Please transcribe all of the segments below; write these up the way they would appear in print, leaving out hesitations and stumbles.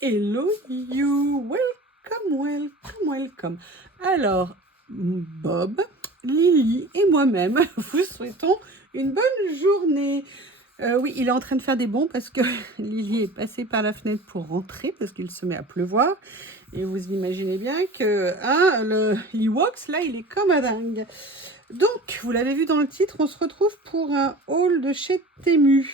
Hello you, welcome. Alors, Bob, Lily et moi-même vous souhaitons une bonne journée. Oui, il est en train de faire des bonds parce que Lily est passée par la fenêtre pour rentrer parce qu'il se met à pleuvoir. Et vous imaginez bien que le Ewoks, là, il est comme un dingue. Donc, vous l'avez vu dans le titre, on se retrouve pour un haul de chez Temu.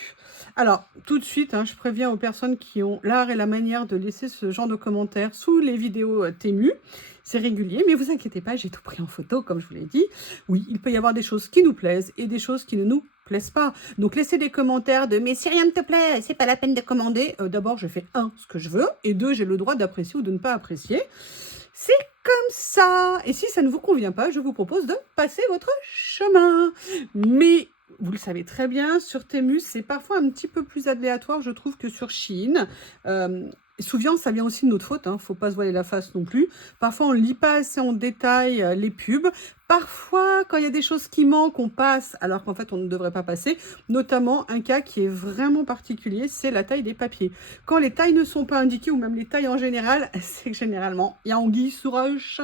Alors, tout de suite, je préviens aux personnes qui ont l'art et la manière de laisser ce genre de commentaires sous les vidéos Temu. C'est régulier, mais vous inquiétez pas, j'ai tout pris en photo, comme je vous l'ai dit. Oui, il peut y avoir des choses qui nous plaisent et des choses qui ne nous plaisent pas. Donc, laissez des commentaires de « mais si rien ne te plaît, c'est pas la peine de commander ». D'abord, je fais ce que je veux, et 2, j'ai le droit d'apprécier ou de ne pas apprécier. C'est comme ça. Et si ça ne vous convient pas, je vous propose de passer votre chemin. Mais vous le savez très bien, sur Temu, c'est parfois un petit peu plus aléatoire, je trouve, que sur Shein. Souvent, ça vient aussi de notre faute, faut pas se voiler la face non plus. Parfois, on ne lit pas assez en détail les pubs. Parfois, quand il y a des choses qui manquent, on passe, alors qu'en fait, on ne devrait pas passer. Notamment, un cas qui est vraiment particulier, c'est la taille des papiers. Quand les tailles ne sont pas indiquées, ou même les tailles en général, c'est que généralement, il y a anguille sous roche.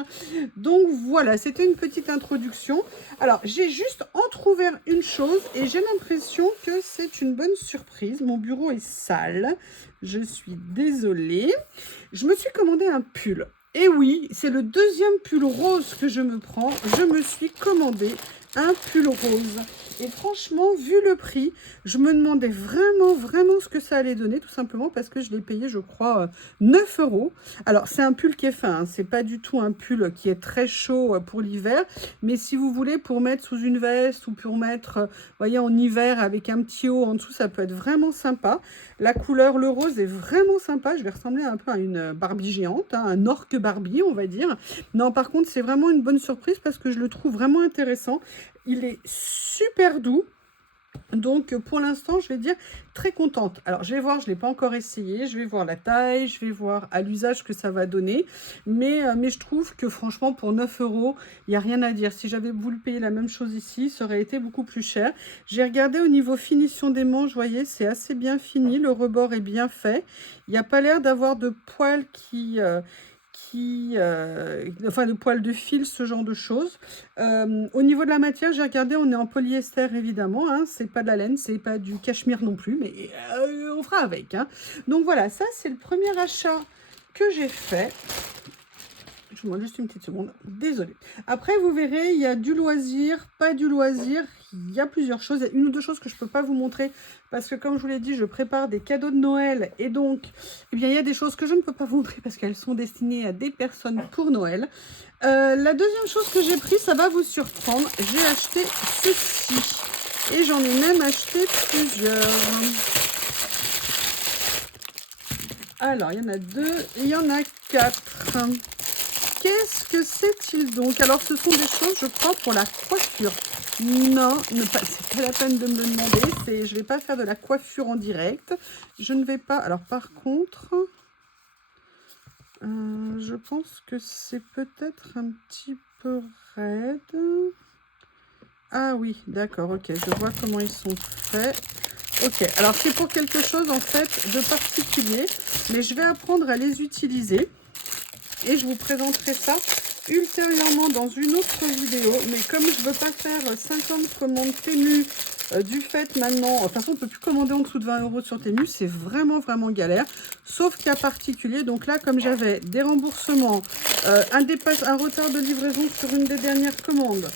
Donc voilà, c'était une petite introduction. Alors, j'ai juste entrouvert une chose et j'ai l'impression que c'est une bonne surprise. Mon bureau est sale. Je suis désolée. Je me suis commandé un pull. Et oui, c'est le deuxième pull rose que je me prends. Je me suis commandé un pull rose. Et franchement, vu le prix, je me demandais vraiment ce que ça allait donner, tout simplement parce que je l'ai payé, je crois, 9 €. Alors, c'est un pull qui est fin, c'est pas du tout un pull qui est très chaud pour l'hiver, mais si vous voulez, pour mettre sous une veste ou pour mettre, voyez, en hiver avec un petit haut en dessous, ça peut être vraiment sympa. La couleur, le rose, est vraiment sympa. Je vais ressembler un peu à une Barbie géante, un orque Barbie, on va dire. Non, par contre, c'est vraiment une bonne surprise parce que je le trouve vraiment intéressant. Il est super doux. Donc, pour l'instant, je vais dire très contente. Alors, je vais voir, je ne l'ai pas encore essayé. Je vais voir la taille, je vais voir à l'usage ce que ça va donner. Mais je trouve que franchement, pour 9 €, il n'y a rien à dire. Si j'avais voulu payer la même chose ici, ça aurait été beaucoup plus cher. J'ai regardé au niveau finition des manches, vous voyez, c'est assez bien fini. Le rebord est bien fait. Il n'y a pas l'air d'avoir de poils enfin de poils de fil, ce genre de choses. Au niveau de la matière, j'ai regardé, on est en polyester évidemment, c'est pas de la laine, c'est pas du cachemire non plus, mais on fera avec. Donc voilà, ça c'est le premier achat que j'ai fait. Je vous demande juste une petite seconde, désolée. Après, vous verrez, il y a du loisir, pas du loisir, il y a plusieurs choses. Il y a une ou deux choses que je ne peux pas vous montrer parce que, comme je vous l'ai dit, je prépare des cadeaux de Noël et donc, eh bien, il y a des choses que je ne peux pas vous montrer parce qu'elles sont destinées à des personnes pour Noël. La deuxième chose que j'ai pris, ça va vous surprendre, j'ai acheté ceci et j'en ai même acheté plusieurs. Alors, il y en a 2 et il y en a 4. Qu'est-ce que c'est-il donc? Alors, ce sont des choses, je crois, pour la coiffure. Non, c'est pas la peine de me le demander. Je ne vais pas faire de la coiffure en direct. Je ne vais pas... Alors, par contre, je pense que c'est peut-être un petit peu raide. Ah oui, d'accord, ok. Je vois comment ils sont faits. Ok, alors c'est pour quelque chose, en fait, de particulier. Mais je vais apprendre à les utiliser. Et je vous présenterai ça ultérieurement dans une autre vidéo. Mais comme je ne veux pas faire 50 commandes Temu du fait maintenant... De toute façon, on ne peut plus commander en dessous de 20 € sur Temu. C'est vraiment galère. Sauf cas particulier. Donc là, comme j'avais des remboursements, un retard de livraison sur une des dernières commandes,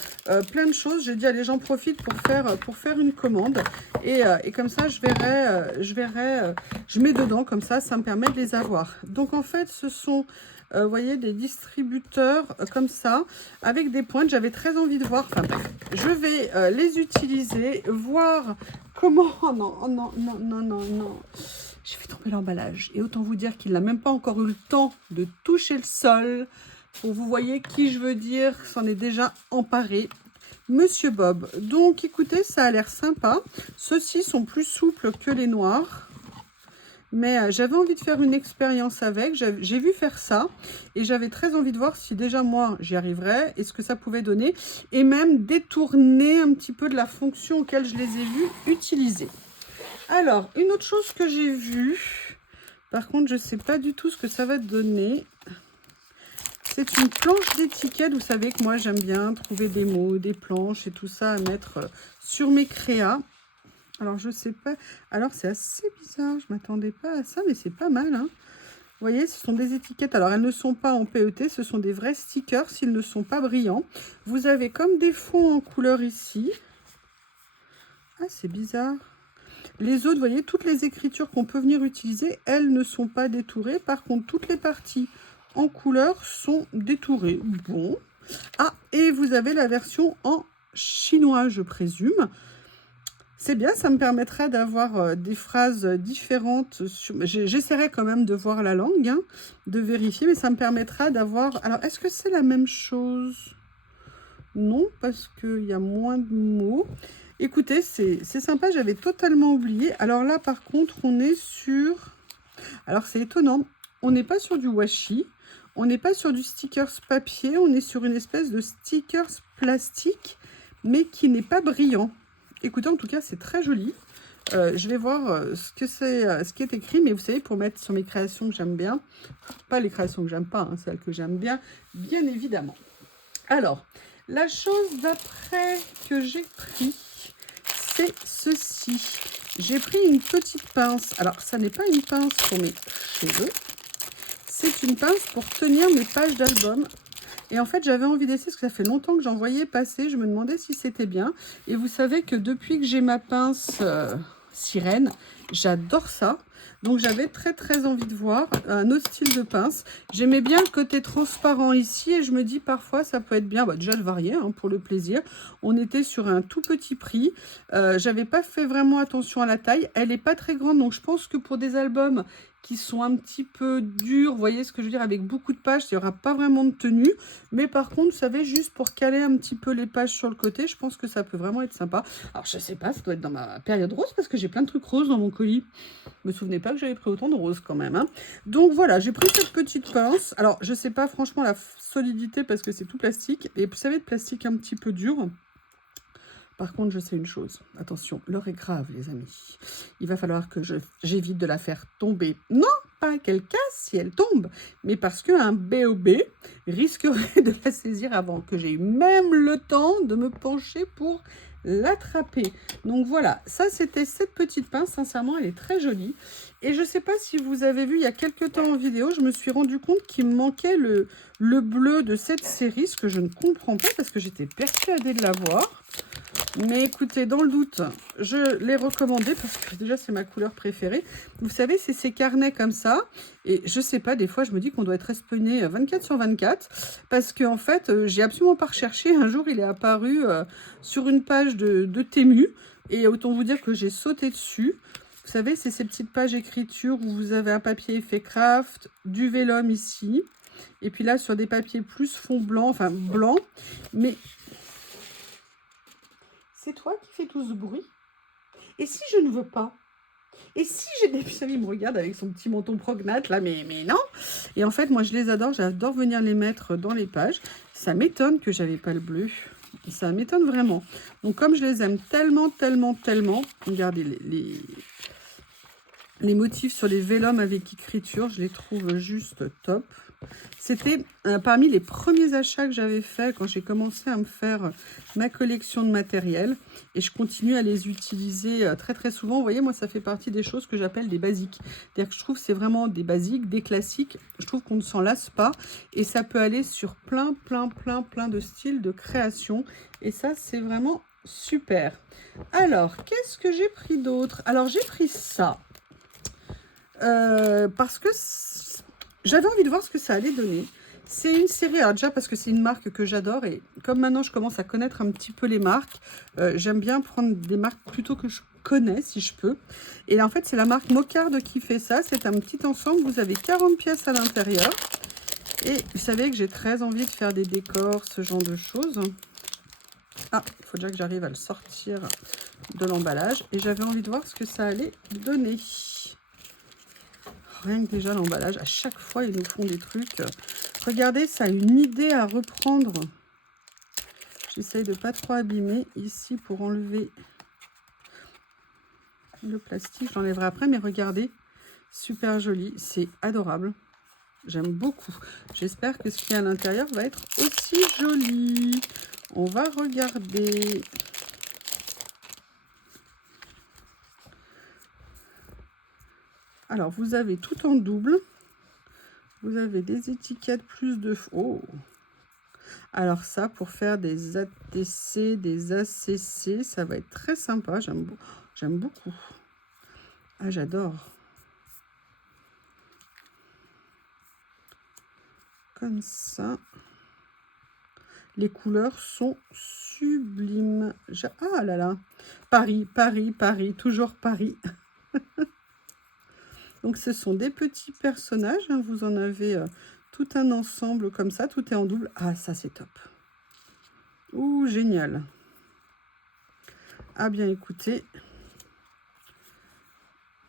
plein de choses, j'ai dit allez, j'en profite pour faire une commande. Et comme ça, je mets dedans. Comme ça me permet de les avoir. Donc en fait, ce sont... vous voyez, des distributeurs comme ça, avec des pointes. J'avais très envie de voir. Enfin, je vais les utiliser, voir comment... Oh non. J'ai fait tomber l'emballage. Et autant vous dire qu'il n'a même pas encore eu le temps de toucher le sol. Pour vous voyez qui je veux dire, s'en est déjà emparé. Monsieur Bob. Donc, écoutez, ça a l'air sympa. Ceux-ci sont plus souples que les noirs. Mais j'avais envie de faire une expérience avec, j'ai vu faire ça et j'avais très envie de voir si déjà moi j'y arriverais et ce que ça pouvait donner et même détourner un petit peu de la fonction auquel je les ai vus utiliser. Alors, une autre chose que j'ai vue, Par contre, je ne sais pas du tout ce que ça va donner. C'est une planche d'étiquette. Vous savez que moi, j'aime bien trouver des mots, des planches et tout ça à mettre sur mes créas. Alors, je sais pas. Alors, c'est assez bizarre. Je ne m'attendais pas à ça, mais c'est pas mal, hein. Vous voyez, ce sont des étiquettes. Alors, elles ne sont pas en PET. Ce sont des vrais stickers s'ils ne sont pas brillants. Vous avez comme des fonds en couleur ici. Ah, c'est bizarre. Les autres, vous voyez, toutes les écritures qu'on peut venir utiliser, elles ne sont pas détourées. Par contre, toutes les parties en couleur sont détourées. Bon. Ah, et vous avez la version en chinois, je présume. C'est bien, ça me permettra d'avoir des phrases différentes. J'essaierai quand même de voir la langue, hein, de vérifier, mais ça me permettra d'avoir... Alors, est-ce que c'est la même chose? Non, parce qu'il y a moins de mots. Écoutez, c'est sympa, j'avais totalement oublié. Alors là, par contre, on est sur... Alors, c'est étonnant. On n'est pas sur du washi. On n'est pas sur du stickers papier. On est sur une espèce de stickers plastique, mais qui n'est pas brillant. Écoutez, en tout cas, c'est très joli. Je vais voir ce que c'est, ce qui est écrit. Mais vous savez, pour mettre sur mes créations que j'aime bien, pas les créations que j'aime pas, hein, celles que j'aime bien, bien évidemment. Alors, la chose d'après que j'ai pris, c'est ceci. J'ai pris une petite pince. Alors, ça n'est pas une pince pour mes cheveux. C'est une pince pour tenir mes pages d'album. Et en fait, j'avais envie d'essayer parce que ça fait longtemps que j'en voyais passer. Je me demandais si c'était bien. Et vous savez que depuis que j'ai ma pince sirène, j'adore ça. Donc, j'avais très envie de voir un autre style de pince. J'aimais bien le côté transparent ici. Et je me dis parfois, ça peut être bien. Bah, déjà, de varier hein, pour le plaisir. On était sur un tout petit prix. J'avais pas fait vraiment attention à la taille. Elle n'est pas très grande. Donc, je pense que pour des albums qui sont un petit peu durs, vous voyez ce que je veux dire, avec beaucoup de pages, il n'y aura pas vraiment de tenue. Mais par contre, vous savez, juste pour caler un petit peu les pages sur le côté, je pense que ça peut vraiment être sympa. Alors, je sais pas, ça doit être dans ma période rose, parce que j'ai plein de trucs roses dans mon colis. Je me souvenais pas que j'avais pris autant de roses quand même, hein. Donc voilà, j'ai pris cette petite pince. Alors, je sais pas franchement la solidité, parce que c'est tout plastique. Et vous savez, de plastique un petit peu dur. Par contre, je sais une chose. Attention, l'heure est grave, les amis. Il va falloir que j'évite de la faire tomber. Non, pas qu'elle casse si elle tombe, mais parce qu'un BOB risquerait de la saisir avant que j'ai eu même le temps de me pencher pour l'attraper. Donc voilà, ça c'était cette petite pince. Sincèrement, elle est très jolie. Et je ne sais pas si vous avez vu il y a quelques temps en vidéo, je me suis rendu compte qu'il me manquait le bleu de cette série, ce que je ne comprends pas parce que j'étais persuadée de l'avoir. Mais écoutez, dans le doute, je l'ai recommandé parce que déjà, c'est ma couleur préférée. Vous savez, c'est ces carnets comme ça. Et je sais pas, des fois, je me dis qu'on doit être espionné 24/24. Parce qu'en fait, j'ai absolument pas recherché. Un jour, il est apparu sur une page de Temu. Et autant vous dire que j'ai sauté dessus. Vous savez, c'est ces petites pages écriture où vous avez un papier effet craft, du vélum ici. Et puis là, sur des papiers plus fond blanc, enfin blanc. Mais... c'est toi qui fais tout ce bruit? Et si je ne veux pas? Et si j'ai des... Vous savez, il me regarde avec son petit menton prognate, là, mais non. Et en fait, moi, je les adore. J'adore venir les mettre dans les pages. Ça m'étonne que j'avais pas le bleu. Ça m'étonne vraiment. Donc, comme je les aime tellement, regardez les motifs sur les vélums avec écriture, je les trouve juste top. C'était parmi les premiers achats que j'avais fait quand j'ai commencé à me faire ma collection de matériel. Et je continue à les utiliser très souvent. Vous voyez, moi, ça fait partie des choses que j'appelle des basiques. C'est-à-dire que je trouve que c'est vraiment des basiques, des classiques. Je trouve qu'on ne s'en lasse pas. Et ça peut aller sur plein de styles de création. Et ça, c'est vraiment super. Alors, qu'est-ce que j'ai pris d'autre? Alors, j'ai pris ça. Parce que j'avais envie de voir ce que ça allait donner. C'est une série, alors déjà parce que c'est une marque que j'adore et comme maintenant je commence à connaître un petit peu les marques, j'aime bien prendre des marques plutôt que je connais si je peux. Et là, en fait, c'est la marque Mocarde qui fait ça. C'est un petit ensemble, vous avez 40 pièces à l'intérieur. Et vous savez que j'ai très envie de faire des décors, ce genre de choses. Ah, il faut déjà que j'arrive à le sortir de l'emballage. Et j'avais envie de voir ce que ça allait donner. Rien que déjà l'emballage, à chaque fois, ils nous font des trucs. Regardez, ça a une idée à reprendre. J'essaye de pas trop abîmer ici pour enlever le plastique. J'enlèverai après, mais regardez, Super joli, c'est adorable. J'aime beaucoup. J'espère que ce qu'il y a à l'intérieur va être aussi joli. On va regarder. Alors, vous avez tout en double. Vous avez des étiquettes plus de... Oh! Alors ça, pour faire des ATC, des ACC, ça va être très sympa. J'aime beaucoup. Ah, j'adore. Comme ça. Les couleurs sont sublimes. Ah là là. Paris, Paris, Paris. Toujours Paris. Donc, ce sont des petits personnages. Hein. Vous en avez tout un ensemble comme ça. Tout est en double. Ah, ça, c'est top. Ouh, génial. Ah bien, écoutez.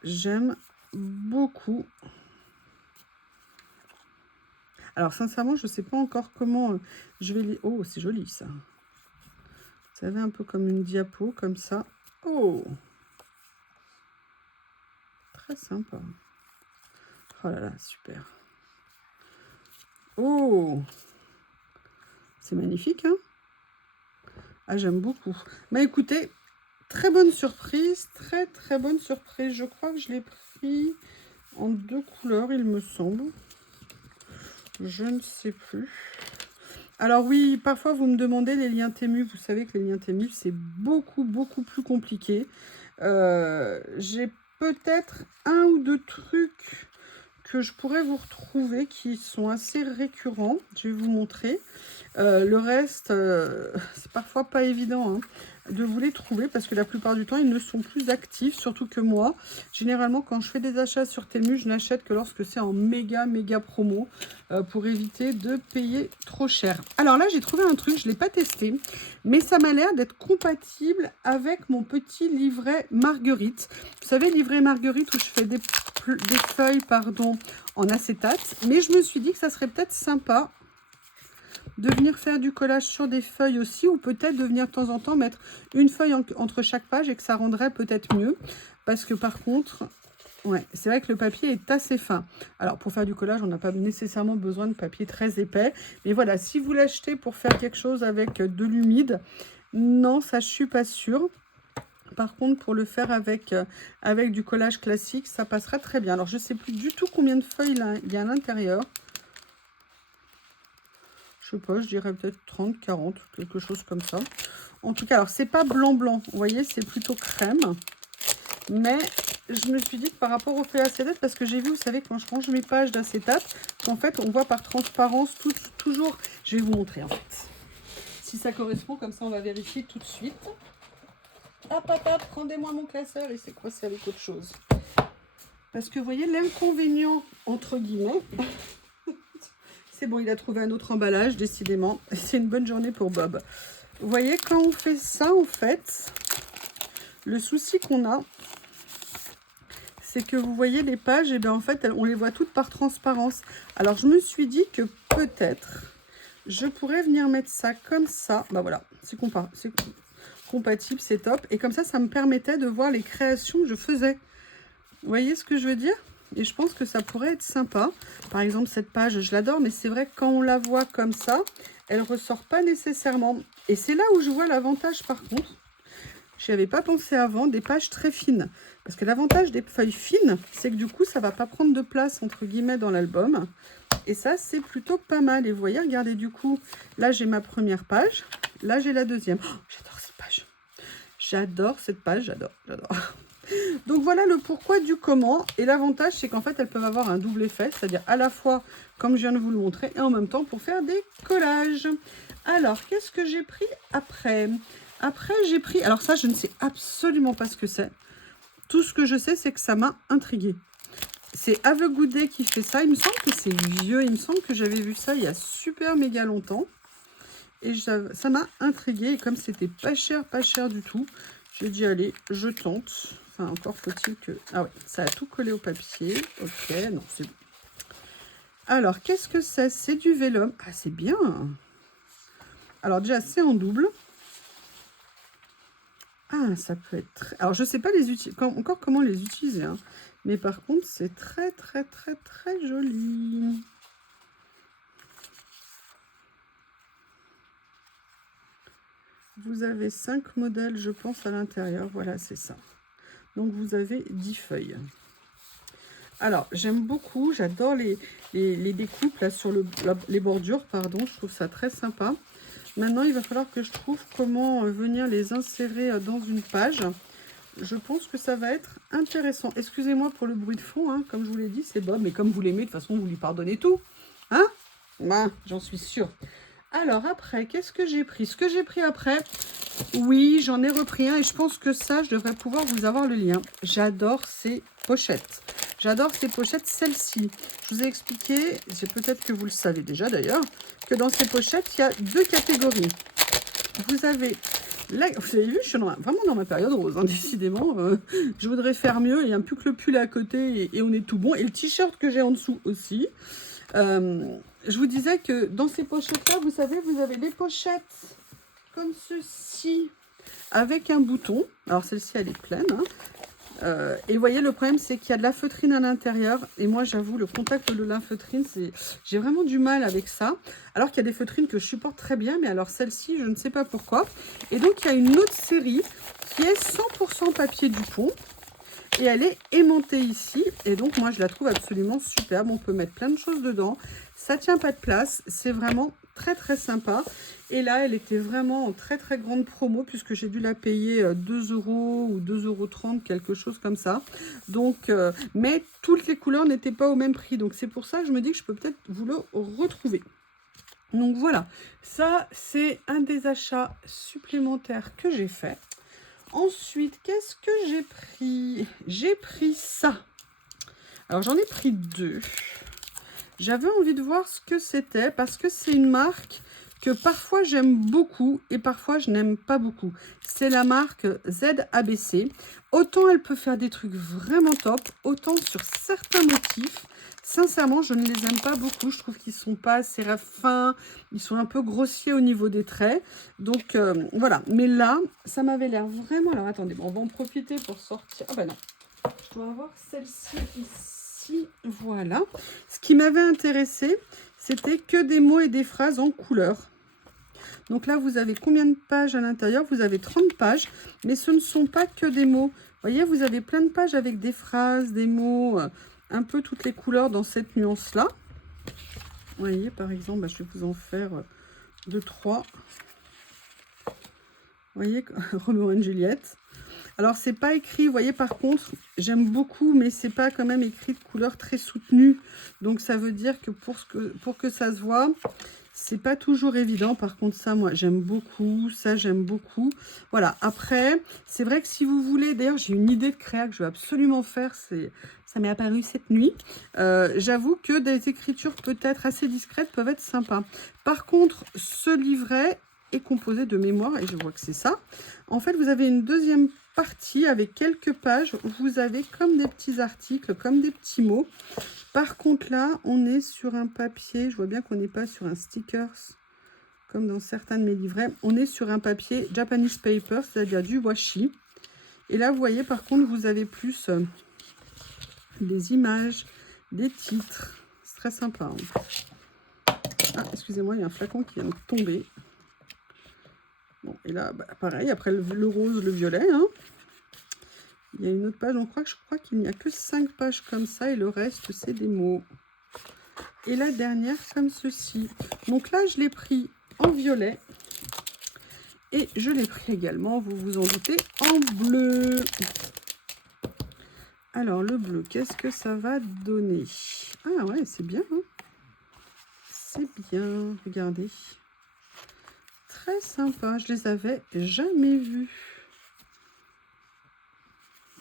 J'aime beaucoup. Alors, sincèrement, je ne sais pas encore comment je vais les... Oh, c'est joli, ça. Vous savez, un peu comme une diapo, comme ça. Oh! Très sympa. Oh là là, super. Oh! C'est magnifique, hein? Ah, j'aime beaucoup. Mais écoutez, très bonne surprise. Très, très bonne surprise. Je crois que je l'ai pris en 2 couleurs, il me semble. Je ne sais plus. Alors oui, parfois vous me demandez les liens Temu. Vous savez que les liens Temu, c'est beaucoup, beaucoup plus compliqué. J'ai peut-être 1 ou 2 trucs que je pourrais vous retrouver qui sont assez récurrents. Je vais vous montrer. Le reste, c'est parfois pas évident hein, de vous les trouver parce que la plupart du temps, ils ne sont plus actifs. Surtout que moi, généralement, quand je fais des achats sur Temu, je n'achète que lorsque c'est en méga promo pour éviter de payer trop cher. Alors là, j'ai trouvé un truc, je ne l'ai pas testé, mais ça m'a l'air d'être compatible avec mon petit livret Marguerite. Vous savez, livret Marguerite où je fais des feuilles pardon, en acétate. Mais je me suis dit que ça serait peut-être sympa de venir faire du collage sur des feuilles aussi, ou peut-être de venir de temps en temps mettre une feuille entre chaque page et que ça rendrait peut-être mieux. Parce que par contre, ouais, c'est vrai que le papier est assez fin. Alors pour faire du collage, on n'a pas nécessairement besoin de papier très épais. Mais voilà, si vous l'achetez pour faire quelque chose avec de l'humide, non, ça je suis pas sûre. Par contre, pour le faire avec du collage classique, ça passera très bien. Alors je ne sais plus du tout combien de feuilles là, il y a à l'intérieur. Je sais pas, je dirais peut-être 30, 40, quelque chose comme ça. En tout cas, alors c'est pas blanc. Vous voyez, c'est plutôt crème. Mais je me suis dit que par rapport aux feuilles acétate, parce que j'ai vu, vous savez, quand je range mes pages d'acétate, qu'en fait, on voit par transparence toujours... Je vais vous montrer, en fait. Si ça correspond, comme ça, on va vérifier tout de suite. Hop, rendez-moi mon classeur et c'est quoi, c'est avec autre chose. Parce que, vous voyez, l'inconvénient, entre guillemets... C'est bon, il a trouvé un autre emballage, décidément. C'est une bonne journée pour Bob. Vous voyez, quand on fait ça, en fait, le souci qu'on a, c'est que vous voyez les pages, et bien en fait, on les voit toutes par transparence. Alors, je me suis dit que peut-être, je pourrais venir mettre ça comme ça. Bah voilà, c'est compatible, c'est top. Et comme ça me permettait de voir les créations que je faisais. Vous voyez ce que je veux dire ? Et je pense que ça pourrait être sympa. Par exemple, cette page, je l'adore, mais c'est vrai que quand on la voit comme ça, elle ressort pas nécessairement. Et c'est là où je vois l'avantage, par contre. Je n'y avais pas pensé avant, des pages très fines. Parce que l'avantage des feuilles fines, c'est que du coup, ça ne va pas prendre de place, entre guillemets, dans l'album. Et ça, c'est plutôt pas mal. Et vous voyez, regardez, du coup, là, j'ai ma première page. Là, j'ai la deuxième. Oh, j'adore cette page. J'adore cette page, j'adore. Donc voilà le pourquoi du comment. Et l'avantage, c'est qu'en fait, elles peuvent avoir un double effet. C'est-à-dire à la fois, comme je viens de vous le montrer, et en même temps pour faire des collages. Alors, qu'est-ce que j'ai pris après ? Après, j'ai pris... Alors ça, je ne sais absolument pas ce que c'est. Tout ce que je sais, c'est que ça m'a intriguée. C'est Have Good Day qui fait ça. Il me semble que c'est vieux. Il me semble que j'avais vu ça il y a super méga longtemps. Et ça m'a intriguée. Et comme c'était pas cher du tout, j'ai dit, allez, je tente. Enfin, encore faut-il que... Ah ouais, ça a tout collé au papier. Ok, non, c'est bon. Alors, qu'est-ce que c'est? C'est du vélum. Ah, c'est bien. Alors, déjà, c'est en double. Ah, ça peut être... Alors, je ne sais pas encore comment les utiliser. Hein. Mais par contre, c'est très, très, très, très joli. Vous avez 5 modèles, je pense, à l'intérieur. Voilà, c'est ça. Donc, vous avez 10 feuilles. Alors, j'aime beaucoup. J'adore les découpes là, sur les bordures. Pardon, je trouve ça très sympa. Maintenant, il va falloir que je trouve comment venir les insérer dans une page. Je pense que ça va être intéressant. Excusez-moi pour le bruit de fond, hein. Comme je vous l'ai dit, c'est Bob. Mais comme vous l'aimez, de toute façon, vous lui pardonnez tout. Hein? Bah, j'en suis sûre. Alors après, qu'est-ce que j'ai pris? Ce que j'ai pris après, oui, j'en ai repris un et je pense que ça, je devrais pouvoir vous avoir le lien. J'adore ces pochettes. J'adore ces pochettes, celles-ci. Je vous ai expliqué, c'est peut-être que vous le savez déjà d'ailleurs, que dans ces pochettes, il y a 2 catégories. Vous avez vous avez vu, je suis vraiment dans ma période rose, hein, décidément. Je voudrais faire mieux. Il n'y a plus que le pull à côté et on est tout bon. Et le t-shirt que j'ai en dessous aussi. Je vous disais que dans ces pochettes-là, vous savez, vous avez des pochettes comme ceci avec un bouton. Alors celle-ci, elle est pleine. Hein. Et vous voyez, le problème, c'est qu'il y a de la feutrine à l'intérieur. Et moi, j'avoue, le contact de la feutrine, j'ai vraiment du mal avec ça. Alors qu'il y a des feutrines que je supporte très bien. Mais alors celle-ci, je ne sais pas pourquoi. Et donc, il y a une autre série qui est 100% papier Dupont. Et elle est aimantée ici. Et donc, moi, je la trouve absolument superbe. On peut mettre plein de choses dedans. Ça tient pas de place. C'est vraiment très, très sympa. Et là, elle était vraiment en très, très grande promo puisque j'ai dû la payer 2 € ou 2,30 €, quelque chose comme ça. Donc, mais toutes les couleurs n'étaient pas au même prix. Donc, c'est pour ça que je me dis que je peux peut-être vous le retrouver. Donc, voilà. Ça, c'est un des achats supplémentaires que j'ai fait. Ensuite, qu'est-ce que j'ai pris? J'ai pris ça. Alors, j'en ai pris 2. J'avais envie de voir ce que c'était parce que c'est une marque que parfois j'aime beaucoup et parfois je n'aime pas beaucoup. C'est la marque ZABC. Autant elle peut faire des trucs vraiment top, autant sur certains motifs, sincèrement, je ne les aime pas beaucoup. Je trouve qu'ils ne sont pas assez fins, ils sont un peu grossiers au niveau des traits. Donc voilà, mais là, ça m'avait l'air vraiment... Alors attendez, bon, on va en profiter pour sortir. Ah ben non, je dois avoir celle-ci ici. Voilà. Ce qui m'avait intéressé, c'était que des mots et des phrases en couleur. Donc là, vous avez combien de pages à l'intérieur? Vous avez 30 pages, mais ce ne sont pas que des mots. Vous voyez, vous avez plein de pages avec des phrases, des mots, un peu toutes les couleurs dans cette nuance-là. Vous voyez, par exemple, bah, je vais vous en faire 2, 3. Vous voyez, Roméo et Juliette. Alors, c'est pas écrit, vous voyez, par contre, j'aime beaucoup, mais c'est pas quand même écrit de couleur très soutenue. Donc, ça veut dire que pour que ça se voit, c'est pas toujours évident. Par contre, ça, moi, j'aime beaucoup. Ça, j'aime beaucoup. Voilà. Après, c'est vrai que si vous voulez... D'ailleurs, j'ai une idée de créa que je veux absolument faire. Ça m'est apparu cette nuit. J'avoue que des écritures peut-être assez discrètes peuvent être sympas. Par contre, ce livret est composé de mémoire, et je vois que c'est ça. En fait, vous avez une deuxième partie avec quelques pages où vous avez comme des petits articles, comme des petits mots. Par contre, là, on est sur un papier. Je vois bien qu'on n'est pas sur un stickers, comme dans certains de mes livrets. On est sur un papier Japanese paper, c'est-à-dire du washi. Et là, vous voyez, par contre, vous avez plus des images, des titres. C'est très sympa. Hein. Ah, excusez-moi, il y a un flacon qui vient de tomber. Bon, et là, bah, pareil, après le rose, le violet. Hein. Il y a une autre page, je crois qu'il n'y a que 5 pages comme ça et le reste, c'est des mots. Et la dernière, comme ceci. Donc là, je l'ai pris en violet. Et je l'ai pris également, vous vous en doutez, en bleu. Alors, le bleu, qu'est-ce que ça va donner? Ah ouais, c'est bien. Hein, c'est bien, regardez. Très sympa, je les avais jamais vus.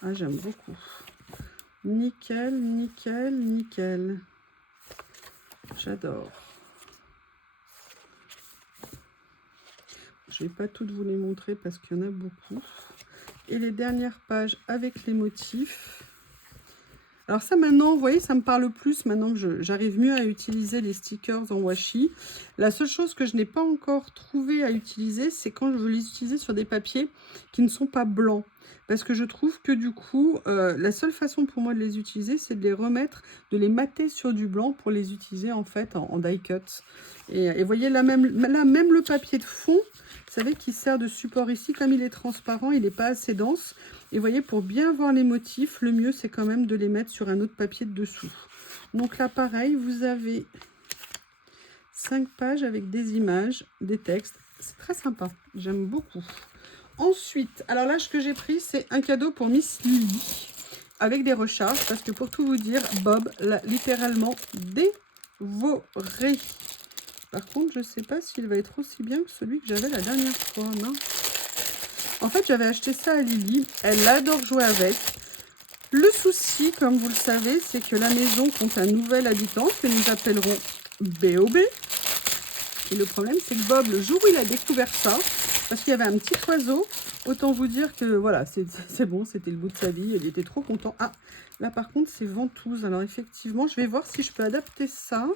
Ah, j'aime beaucoup. Nickel, nickel, nickel. J'adore. Je ne vais pas toutes vous les montrer parce qu'il y en a beaucoup. Et les dernières pages avec les motifs. Alors ça maintenant, vous voyez, ça me parle plus maintenant que j'arrive mieux à utiliser les stickers en washi. La seule chose que je n'ai pas encore trouvé à utiliser, c'est quand je veux les utiliser sur des papiers qui ne sont pas blancs. parce que je trouve que du coup, la seule façon pour moi de les utiliser, c'est de les remettre, de les mater sur du blanc pour les utiliser en fait en die cut. Et vous voyez là même le papier de fond, vous savez, qui sert de support ici, comme il est transparent, il n'est pas assez dense. Et vous voyez, pour bien voir les motifs, le mieux c'est quand même de les mettre sur un autre papier de dessous. Donc là pareil, vous avez 5 pages avec des images, des textes. C'est très sympa, j'aime beaucoup. Ensuite, alors là, ce que j'ai pris, c'est un cadeau pour Miss Lily, avec des recharges, parce que pour tout vous dire, Bob l'a littéralement dévoré. Par contre, je ne sais pas s'il va être aussi bien que celui que j'avais la dernière fois, non? En fait, j'avais acheté ça à Lily, elle adore jouer avec. Le souci, comme vous le savez, c'est que la maison compte un nouvel habitant que nous appellerons B.O.B. Et le problème, c'est que Bob, le jour où il a découvert ça, parce qu'il y avait un petit oiseau, autant vous dire que voilà, c'est bon, c'était le bout de sa vie, il était trop content. Ah, là par contre, c'est ventouse. Alors effectivement, je vais voir si je peux adapter ça.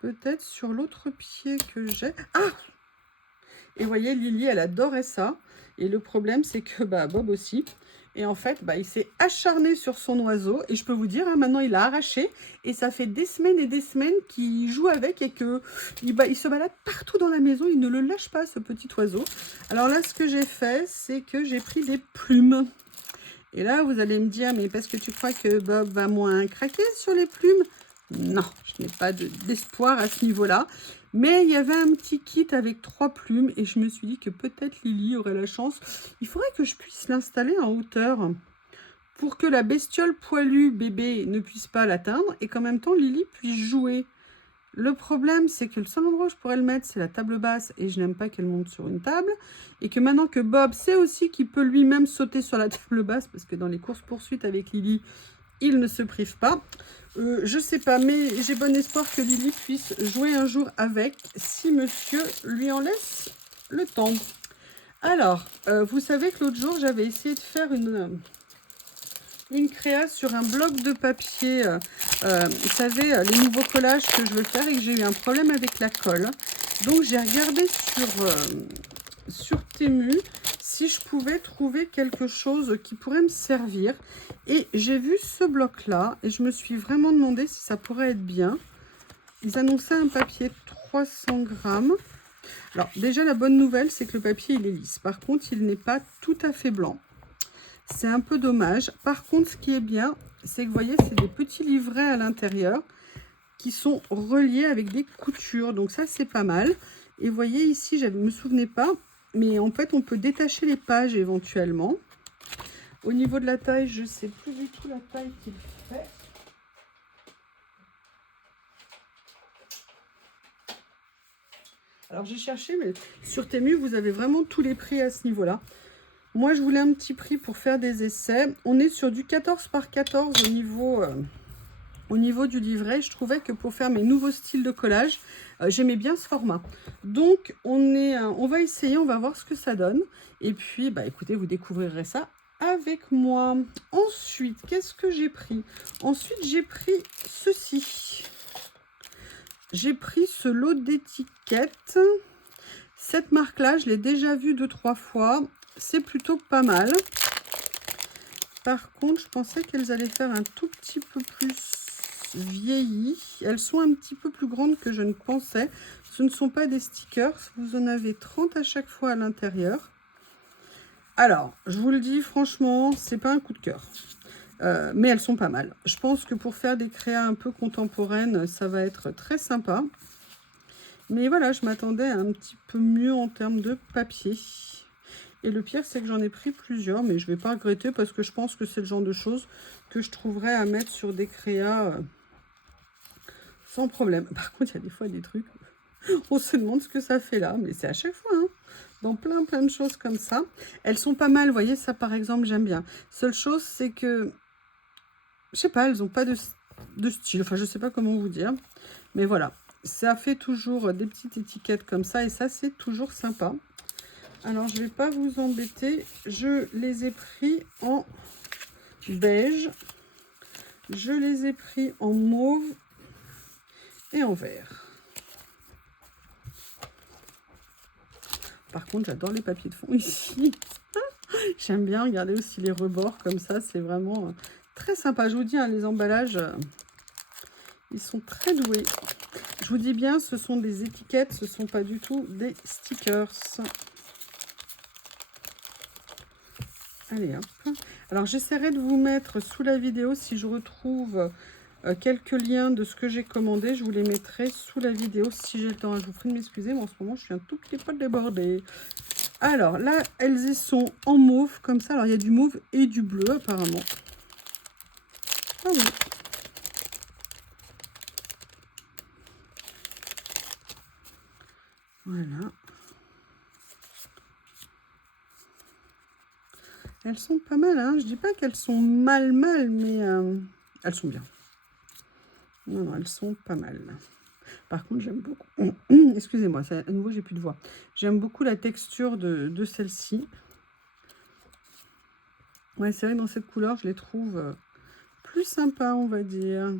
Peut-être sur l'autre pied que j'ai. Ah! Et vous voyez, Lily, elle adorait ça. Et le problème, c'est que Bob aussi. Et en fait, il s'est acharné sur son oiseau. Et je peux vous dire, hein, maintenant, il l'a arraché. Et ça fait des semaines et des semaines qu'il joue avec et qu'il il se balade partout dans la maison. Il ne le lâche pas, ce petit oiseau. Alors là, ce que j'ai fait, c'est que j'ai pris des plumes. Et là, vous allez me dire, mais parce que tu crois que Bob va moins craquer sur les plumes? Non, je n'ai pas d'espoir à ce niveau-là. Mais il y avait un petit kit avec 3 plumes et je me suis dit que peut-être Lily aurait la chance. Il faudrait que je puisse l'installer en hauteur pour que la bestiole poilue bébé ne puisse pas l'atteindre et qu'en même temps Lily puisse jouer. Le problème, c'est que le seul endroit où je pourrais le mettre, c'est la table basse et je n'aime pas qu'elle monte sur une table. Et que maintenant que Bob sait aussi qu'il peut lui-même sauter sur la table basse, parce que dans les courses-poursuites avec Lily, il ne se prive pas. Je sais pas, mais j'ai bon espoir que Lily puisse jouer un jour avec, si monsieur lui en laisse le temps. Alors, vous savez que l'autre jour, j'avais essayé de faire une créa sur un bloc de papier. Vous savez, les nouveaux collages que je veux faire et que j'ai eu un problème avec la colle. Donc, j'ai regardé sur Temu si je pouvais trouver quelque chose qui pourrait me servir. Et j'ai vu ce bloc-là et je me suis vraiment demandé si ça pourrait être bien. Ils annonçaient un papier 300 grammes. Alors, déjà, la bonne nouvelle, c'est que le papier, il est lisse. Par contre, il n'est pas tout à fait blanc. C'est un peu dommage. Par contre, ce qui est bien, c'est que vous voyez, c'est des petits livrets à l'intérieur qui sont reliés avec des coutures. Donc ça, c'est pas mal. Et vous voyez ici, je ne me souvenais pas, mais en fait, on peut détacher les pages éventuellement. Au niveau de la taille, je ne sais plus du tout la taille qu'il fait. Alors, j'ai cherché, mais sur Temu, vous avez vraiment tous les prix à ce niveau-là. Moi, je voulais un petit prix pour faire des essais. On est sur du 14 par 14 au niveau du livret. Je trouvais que pour faire mes nouveaux styles de collage, j'aimais bien ce format. Donc, on va essayer, on va voir ce que ça donne. Et puis, écoutez, vous découvrirez ça avec moi. Ensuite, qu'est-ce que j'ai pris? Ensuite, j'ai pris ceci. J'ai pris ce lot d'étiquettes. Cette marque-là, je l'ai déjà vue 2-3 fois. C'est plutôt pas mal. Par contre, je pensais qu'elles allaient faire un tout petit peu plus vieillies. Elles sont un petit peu plus grandes que je ne pensais. Ce ne sont pas des stickers. Vous en avez 30 à chaque fois à l'intérieur. Alors, je vous le dis, franchement, c'est pas un coup de cœur. Mais elles sont pas mal. Je pense que pour faire des créas un peu contemporaines, ça va être très sympa. Mais voilà, je m'attendais à un petit peu mieux en termes de papier. Et le pire, c'est que j'en ai pris plusieurs, mais je ne vais pas regretter parce que je pense que c'est le genre de choses que je trouverais à mettre sur des créas sans problème. Par contre, il y a des fois des trucs, on se demande ce que ça fait là, mais c'est à chaque fois, hein, dans plein de choses comme ça. Elles sont pas mal, vous voyez, ça par exemple, j'aime bien. Seule chose, c'est que, je sais pas, elles n'ont pas de style, enfin, je sais pas comment vous dire, mais voilà. Ça fait toujours des petites étiquettes comme ça, et ça, c'est toujours sympa. Alors, je ne vais pas vous embêter. Je les ai pris en beige. Je les ai pris en mauve et en vert. Par contre, j'adore les papiers de fond ici. J'aime bien regarder aussi les rebords comme ça, c'est vraiment très sympa. Je vous dis, hein, les emballages, ils sont très doués. Je vous dis bien, ce sont des étiquettes, ce ne sont pas du tout des stickers. Allez, hop. Alors, j'essaierai de vous mettre sous la vidéo, si je retrouve quelques liens de ce que j'ai commandé, je vous les mettrai sous la vidéo si j'ai le temps. Je vous prie de m'excuser, mais en ce moment, je suis un tout petit peu débordée. Alors, là, elles y sont en mauve, comme ça. Alors, il y a du mauve et du bleu, apparemment. Ah oui. Voilà. Elles sont pas mal, hein. Je dis pas qu'elles sont mal, mais elles sont bien. Non, non, elles sont pas mal. Par contre, j'aime beaucoup... Excusez-moi, à nouveau, j'ai plus de voix. J'aime beaucoup la texture de celle-ci. Ouais, c'est vrai, dans cette couleur, je les trouve plus sympas, on va dire.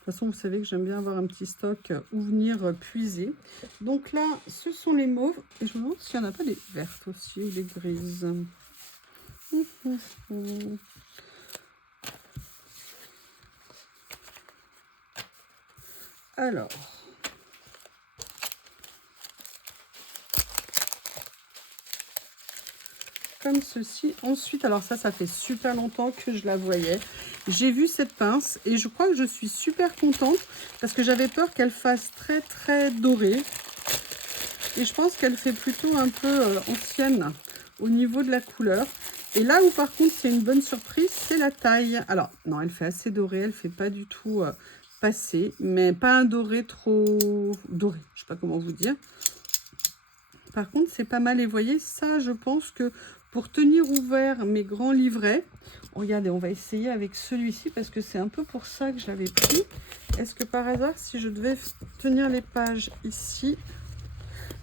De toute façon, vous savez que j'aime bien avoir un petit stock où venir puiser. Donc là, ce sont les mauves. Et je me demande s'il n'y en a pas des vertes aussi ou des grises. Alors, comme ceci. Ensuite, alors ça fait super longtemps que je la voyais. J'ai vu cette pince et je crois que je suis super contente parce que j'avais peur qu'elle fasse très très dorée. Et je pense qu'elle fait plutôt un peu ancienne au niveau de la couleur. Et là où par contre c'est une bonne surprise, c'est la taille. Alors non, elle fait assez dorée, elle fait pas du tout passé, mais pas un doré trop doré, je sais pas comment vous dire. Par contre c'est pas mal et voyez ça, je pense que pour tenir ouvert mes grands livrets, regardez, on va essayer avec celui-ci parce que c'est un peu pour ça que je l'avais pris. Est-ce que par hasard si je devais tenir les pages ici,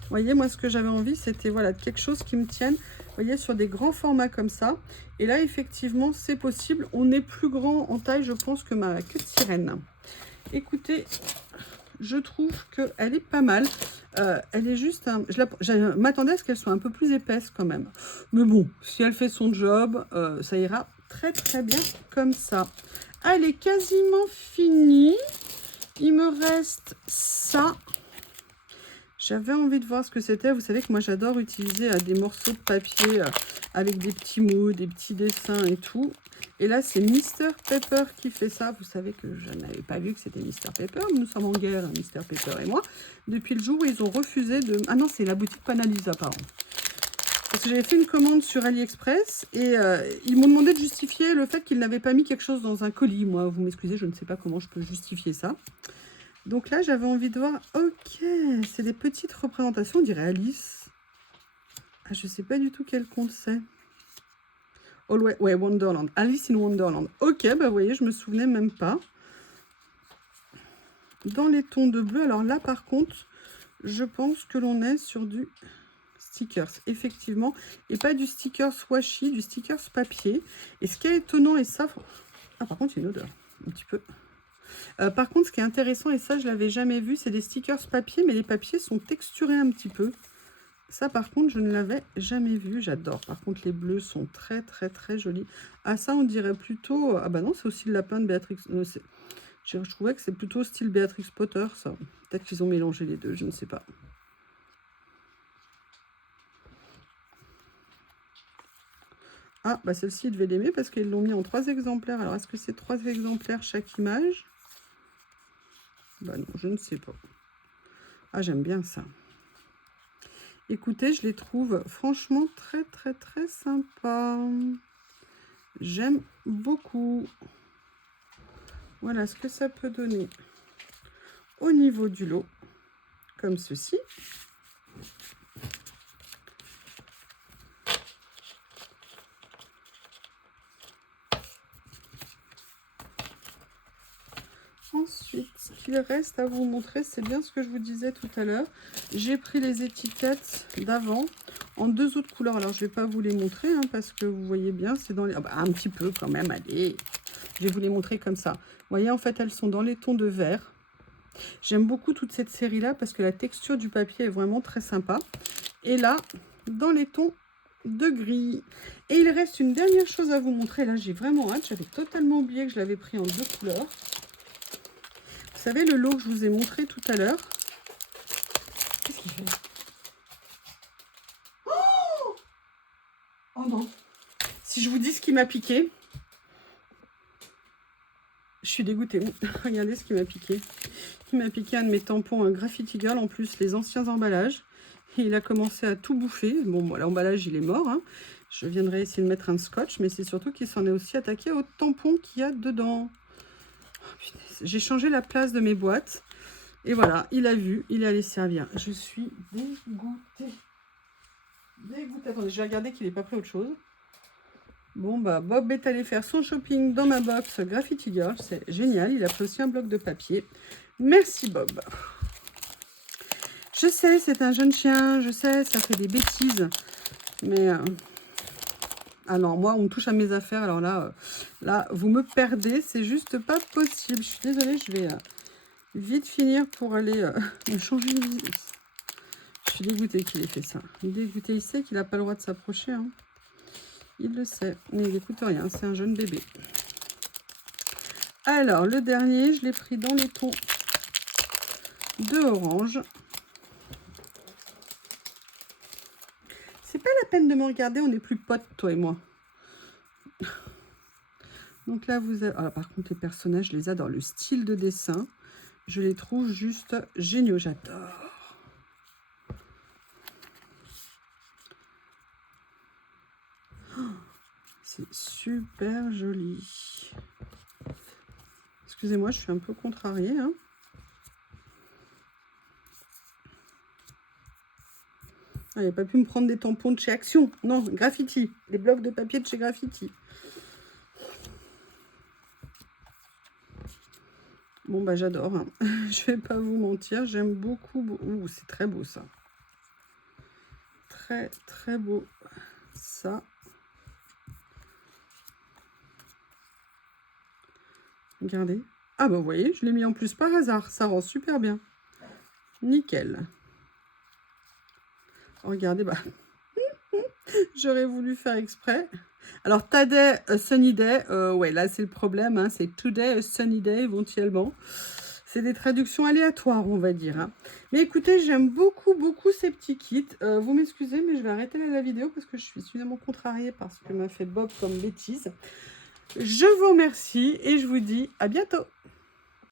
vous voyez, moi, ce que j'avais envie, c'était voilà, quelque chose qui me tienne, vous voyez, sur des grands formats comme ça. Et là, effectivement, c'est possible. On est plus grand en taille, je pense, que ma queue de sirène. Écoutez, je trouve qu'elle est pas mal. Elle est juste... je m'attendais à ce qu'elle soit un peu plus épaisse quand même. Mais bon, si elle fait son job, ça ira très, très bien comme ça. Elle est quasiment finie. Il me reste ça. J'avais envie de voir ce que c'était. Vous savez que moi, j'adore utiliser des morceaux de papier avec des petits mots, des petits dessins et tout. Et là, c'est Mr Pepper qui fait ça. Vous savez que je n'avais pas vu que c'était Mr Pepper. Nous sommes en guerre, Mr Pepper et moi, depuis le jour où ils ont refusé de... Ah non, c'est la boutique Panalisa, pardon. Parce que j'avais fait une commande sur AliExpress et ils m'ont demandé de justifier le fait qu'ils n'avaient pas mis quelque chose dans un colis. Moi, vous m'excusez, je ne sais pas comment je peux justifier ça. Donc là, j'avais envie de voir... Ok, c'est des petites représentations, on dirait Alice. Ah, je sais pas du tout quel conte c'est. Oh, ouais, Wonderland. Alice in Wonderland. Ok, bah vous voyez, je me souvenais même pas. Dans les tons de bleu. Alors là, par contre, je pense que l'on est sur du stickers, effectivement. Et pas du stickers washi, du stickers papier. Et ce qui est étonnant, et ça... Ah, par contre, il y a une odeur, un petit peu... par contre, ce qui est intéressant, et ça, je l'avais jamais vu, c'est des stickers papier, mais les papiers sont texturés un petit peu. Ça, par contre, je ne l'avais jamais vu. J'adore. Par contre, les bleus sont très, très, très jolis. Ah, ça, on dirait plutôt... Ah bah non, c'est aussi le lapin de Béatrix... je trouvais que c'est plutôt style Béatrix Potter, ça. Peut-être qu'ils ont mélangé les deux, je ne sais pas. Ah, bah celle-ci, ils devaient l'aimer parce qu'ils l'ont mis en 3 exemplaires. Alors, est-ce que c'est 3 exemplaires chaque image? Bah non, je ne sais pas. Ah, j'aime bien ça. Écoutez, je les trouve franchement très, très, très sympas. J'aime beaucoup. Voilà ce que ça peut donner au niveau du lot, comme ceci. Ensuite, ce qu'il reste à vous montrer, c'est bien ce que je vous disais tout à l'heure. J'ai pris les étiquettes d'avant en 2 autres couleurs. Alors, je ne vais pas vous les montrer hein, parce que vous voyez bien, c'est dans les... Ah bah, un petit peu quand même, allez. Je vais vous les montrer comme ça. Vous voyez, en fait, elles sont dans les tons de vert. J'aime beaucoup toute cette série-là parce que la texture du papier est vraiment très sympa. Et là, dans les tons de gris. Et il reste une dernière chose à vous montrer. Là, j'ai vraiment hâte. J'avais totalement oublié que je l'avais pris en 2 couleurs. Vous savez, le lot que je vous ai montré tout à l'heure. Qu'est-ce qu'il fait? Oh non! Si je vous dis ce qui m'a piqué, je suis dégoûtée. Regardez ce qui m'a piqué. Il m'a piqué un de mes tampons, un Graffiti Girl, en plus les anciens emballages. Et il a commencé à tout bouffer. Bon, l'emballage, il est mort. Hein. Je viendrai essayer de mettre un scotch, mais c'est surtout qu'il s'en est aussi attaqué au tampon qu'il y a dedans. Oh, j'ai changé la place de mes boîtes. Et voilà, il a vu, il est allé servir. Je suis dégoûtée. Dégoûtée. Attendez, je vais regarder qu'il n'est pas pris autre chose. Bon, bah, Bob est allé faire son shopping dans ma box Graffiti Girl. C'est génial. Il a pris aussi un bloc de papier. Merci, Bob. Je sais, c'est un jeune chien. Je sais, ça fait des bêtises. Mais... Ah non, moi, on me touche à mes affaires. Alors là, là vous me perdez. C'est juste pas possible. Je suis désolée, je vais vite finir pour aller me changer une vie. Je suis dégoûtée qu'il ait fait ça. Dégoûtée, il sait qu'il n'a pas le droit de s'approcher. Hein. Il le sait, mais il n'écoute rien. C'est un jeune bébé. Alors, le dernier, je l'ai pris dans les tons de orange. C'est pas la peine de me regarder, on n'est plus potes, toi et moi. Donc là, vous avez... Alors, par contre, les personnages, je les adore. Le style de dessin, je les trouve juste géniaux. J'adore. C'est super joli. Excusez-moi, je suis un peu contrariée. Hein. Ah, il n'a pas pu me prendre des tampons de chez Action. Non, Graffiti. Les blocs de papier de chez Graffiti. Bon, bah j'adore. Hein. Je vais pas vous mentir. J'aime beaucoup. Ouh, c'est très beau ça. Très, très beau. Ça. Regardez. Ah bah vous voyez, je l'ai mis en plus par hasard. Ça rend super bien. Nickel. Regardez, bah... J'aurais voulu faire exprès. Alors, Today, a sunny day. Ouais, là, c'est le problème. Hein, c'est Today, a sunny day, éventuellement. C'est des traductions aléatoires, on va dire. Hein. Mais écoutez, j'aime beaucoup, beaucoup ces petits kits. Vous m'excusez, mais je vais arrêter là la vidéo parce que je suis suffisamment contrariée par ce que m'a fait Bob comme bêtise. Je vous remercie et je vous dis à bientôt.